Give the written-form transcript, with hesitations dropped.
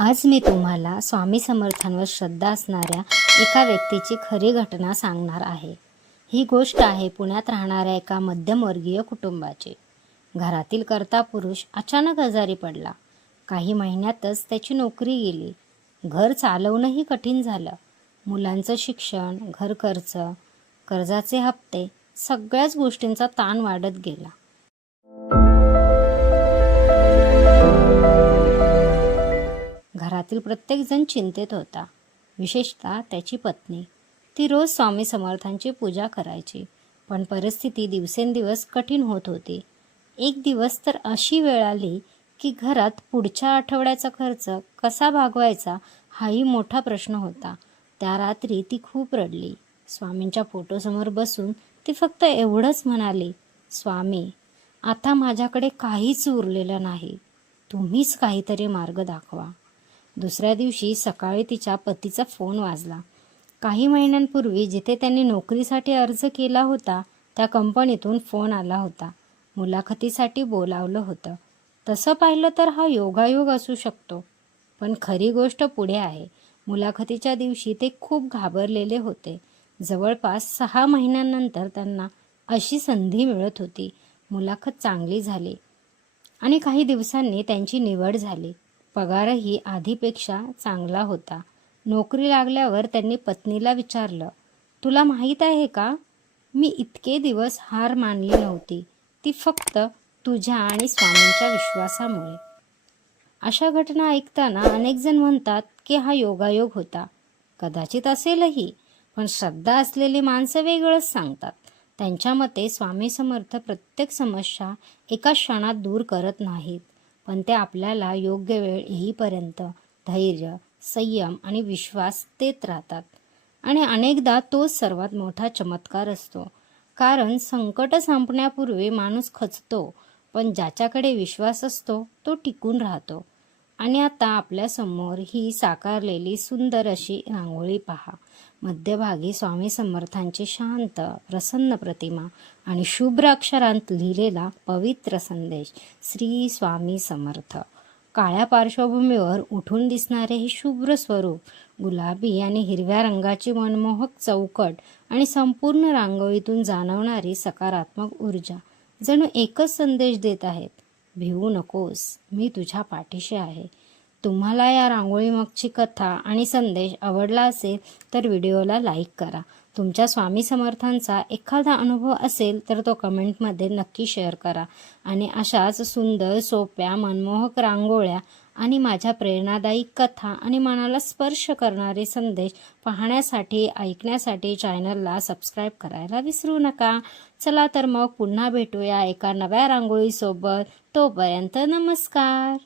आज मी तुम्हाला स्वामी समर्थांवर श्रद्धा असणाऱ्या एका व्यक्तीची खरी घटना सांगणार आहे. ही गोष्ट आहे पुण्यात राहणाऱ्या एका मध्यमवर्गीय कुटुंबाची. घरातील कर्ता पुरुष अचानक आजारी पडला. काही महिन्यातच त्याची नोकरी गेली. घर चालवणंही कठीण झालं. मुलांचं शिक्षण, घर खर्च, कर्जाचे हप्ते, सगळ्याच गोष्टींचा ताण वाढत गेला. घरातील प्रत्येकजण चिंतेत होता, विशेषतः त्याची पत्नी. ती रोज स्वामी समर्थांची पूजा करायची, पण परिस्थिती दिवसेंदिवस कठीण होत होती. एक दिवस तर अशी वेळ आली की घरात पुढच्या आठवड्याचा खर्च कसा भागवायचा हाही मोठा प्रश्न होता. त्या रात्री ती खूप रडली. स्वामींच्या फोटोसमोर बसून ती फक्त एवढंच म्हणाली, स्वामी, आता माझ्याकडे काहीच उरलेलं नाही. तुम्हीच काहीतरी मार्ग दाखवा. दुसऱ्या दिवशी सकाळी तिच्या पतीचा फोन वाजला. काही महिन्यांपूर्वी जिथे त्यांनी नोकरीसाठी अर्ज केला होता त्या कंपनीतून फोन आला होता. मुलाखतीसाठी बोलावलं होतं. तसं पाहिलं तर हा योगायोग असू शकतो. पण खरी गोष्ट पुढे आहे. मुलाखतीच्या दिवशी ते खूप घाबरलेले होते. जवळपास 6 महिन्यांनंतर त्यांना अशी संधी मिळत होती. मुलाखत चांगली झाली आणि काही दिवसांनी त्यांची निवड झाली. पगारही आधीपेक्षा चांगला होता. नोकरी लागल्यावर त्यांनी पत्नीला विचारलं, तुला माहीत आहे का, मी इतके दिवस हार मानली नव्हती. ती फक्त तुझ्या आणि स्वामींच्या विश्वासामुळे. अशा घटना ऐकताना अनेक जण म्हणतात की हा योगायोग होता. कदाचित असेलही, पण श्रद्धा असलेली माणसं वेगळंच सांगतात. त्यांच्या मते स्वामी समर्थ प्रत्येक समस्या एका क्षणात दूर करत नाहीत, पण ते आपल्याला योग्य वेळ येईपर्यंत धैर्य, संयम आणि विश्वास देत राहतात. आणि अनेकदा तोच सर्वात मोठा चमत्कार असतो. कारण संकट संपण्यापूर्वी माणूस खचतो, पण ज्याच्याकडे विश्वास असतो तो टिकून राहतो. आणि आता आपल्यासमोर ही साकारलेली सुंदर अशी रांगोळी पहा. मध्यभागी स्वामी समर्थांची शांत, प्रसन्न प्रतिमा आणि शुभ्र अक्षरांत लिहिलेला पवित्र संदेश, श्री स्वामी समर्थ. काळ्या पार्श्वभूमीवर उठून दिसणारे हे शुभ्र स्वरूप, गुलाबी आणि हिरव्या रंगाची मनमोहक चौकट आणि संपूर्ण रांगोळीतून जाणवणारी सकारात्मक ऊर्जा जणू एकच संदेश देत आहेत. भिवू नकोस, मी तुझ्या पाठीशी आहे. तुम्हाला या रांगोळीमागची कथा आणि संदेश आवडला असेल तर व्हिडिओला लाईक करा. तुमच्या स्वामी समर्थांचा एखादा अनुभव असेल तर तो कमेंटमध्ये नक्की शेअर करा. आणि अशाच सुंदर, सोप्या, मनमोहक रांगोळ्या आणि माझ्या प्रेरणादायी कथा आणि मनाला स्पर्श करणारे संदेश पाहण्यासाठी, ऐकण्यासाठी चॅनलला सबस्क्राईब करायला विसरू नका. चला तर मग पुन्हा भेटूया एका नव्या रांगोळीसोबत. तोपर्यंत नमस्कार.